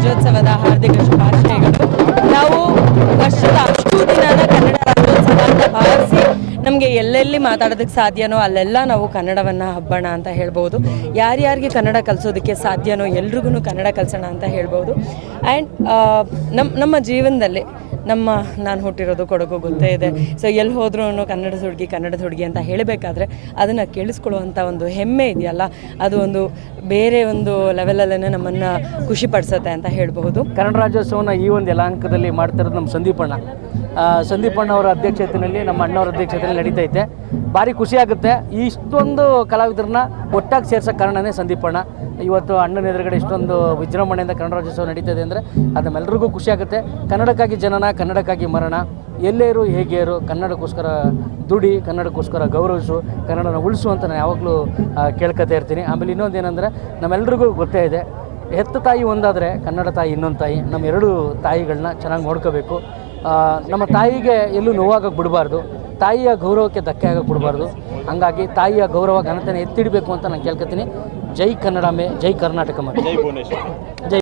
ರಾಜ್ಯೋತ್ಸವದ ಹಾರ್ದಿಕ ಶುಭಾಶಯಗಳು. ನಾವು ವರ್ಷದ ಅಷ್ಟು ದಿನದ ಕನ್ನಡ ರಾಜ್ಯೋತ್ಸವ ಅಂತ ಭಾವಿಸಿ ನಮಗೆ ಎಲ್ಲೆಲ್ಲಿ ಮಾತಾಡೋದಕ್ಕೆ ಸಾಧ್ಯನೋ ಅಲ್ಲೆಲ್ಲ ನಾವು ಕನ್ನಡವನ್ನು ಹಬ್ಬಣ ಅಂತ ಹೇಳ್ಬೋದು. ಯಾರ್ಯಾರಿಗೆ ಕನ್ನಡ ಕಲಿಸೋದಕ್ಕೆ ಸಾಧ್ಯನೋ ಎಲ್ರಿಗೂ ಕನ್ನಡ ಕಲಿಸೋಣ ಅಂತ ಹೇಳ್ಬೋದು. ಆ್ಯಂಡ್ ನಮ್ಮ ನಮ್ಮ ಜೀವನದಲ್ಲಿ ನಮ್ಮ ನಾನು ಹುಟ್ಟಿರೋದು ಕೊಡಗು ಗೊತ್ತೇ ಇದೆ. ಸೊ ಎಲ್ಲಿ ಹೋದ್ರೂ ಕನ್ನಡದ ಹುಡುಗಿ ಕನ್ನಡದ ಹುಡುಗಿ ಅಂತ ಹೇಳಬೇಕಾದ್ರೆ ಅದನ್ನು ಕೇಳಿಸ್ಕೊಳ್ಳುವಂಥ ಒಂದು ಹೆಮ್ಮೆ ಇದೆಯಲ್ಲ? ಅದು ಒಂದು ಬೇರೆ ಒಂದು ಲೆವೆಲಲ್ಲೇ ನಮ್ಮನ್ನು ಖುಷಿ ಪಡಿಸುತ್ತೆ ಅಂತ ಹೇಳಬಹುದು. ಕನ್ನಡ ರಾಜ್ಯೋತ್ಸವನ ಈ ಒಂದು ಯಲಾಂಕದಲ್ಲಿ ಮಾಡ್ತಿರೋದು ನಮ್ಮ ಸಂದೀಪಣ್ಣ ಸಂದೀಪಣ್ಣ ಅವರ ಅಧ್ಯಕ್ಷತೆಯಲ್ಲಿ, ನಮ್ಮ ಅಣ್ಣವರ ಅಧ್ಯಕ್ಷತೆಯಲ್ಲಿ ನಡೀತೈತೆ. ಭಾರಿ ಖುಷಿ ಆಗುತ್ತೆ. ಇಷ್ಟೊಂದು ಕಲಾವಿದರನ್ನ ಒಟ್ಟಾಗಿ ಸೇರ್ಸೋ ಕಾರಣನೇ ಸಂದೀಪಣ್ಣ ಇವತ್ತು ಅಣ್ಣನ ಎದುರುಗಡೆ ಇಷ್ಟೊಂದು ವಿಜೃಂಭಣೆಯಿಂದ ಕನ್ನಡ ರಾಜ್ಯೋತ್ಸವ ನಡೀತದೆ ಅಂದರೆ ಅದು ನಮ್ಮೆಲ್ಲರಿಗೂ ಖುಷಿ ಆಗುತ್ತೆ. ಕನ್ನಡಕ್ಕಾಗಿ ಜನನ, ಕನ್ನಡಕ್ಕಾಗಿ ಮರಣ, ಎಲ್ಲೇರು ಹೇಗೇರು ಕನ್ನಡಕ್ಕೋಸ್ಕರ ದುಡಿ, ಕನ್ನಡಕ್ಕೋಸ್ಕರ ಗೌರವಿಸು, ಕನ್ನಡನ ಉಳಿಸು ಅಂತ ನಾನು ಯಾವಾಗಲೂ ಕೇಳ್ಕೊತಾ ಇರ್ತೀನಿ. ಆಮೇಲೆ ಇನ್ನೊಂದು ಏನಂದರೆ ನಮ್ಮೆಲ್ರಿಗೂ ಗೊತ್ತೇ ಇದೆ, ಹೆತ್ತ ತಾಯಿ ಒಂದಾದರೆ ಕನ್ನಡ ತಾಯಿ ಇನ್ನೊಂದು ತಾಯಿ ನಮ್ಮ ಎರಡು ತಾಯಿಗಳನ್ನ ಚೆನ್ನಾಗಿ ನೋಡ್ಕೋಬೇಕು. ನಮ್ಮ ತಾಯಿಗೆ ಎಲ್ಲೂ ನೋವಾಗಕ್ಕೆ ಬಿಡಬಾರ್ದು. ತಾಯಿಯ ಗೌರವಕ್ಕೆ ಧಕ್ಕೆ ಆಗ ಕೊಡಬಾರ್ದು ಹಂಗಾಗಿ ತಾಯಿಯ ಗೌರವ ಘನತೆನ ಎತ್ತಿಡಬೇಕು ಅಂತ ನಾನು ಕೇಳ್ಕೊತೀನಿ. ಜೈ ಕನ್ನಡಮೆ ಜೈ ಕರ್ನಾಟಕ ಮೇ. ಜೈ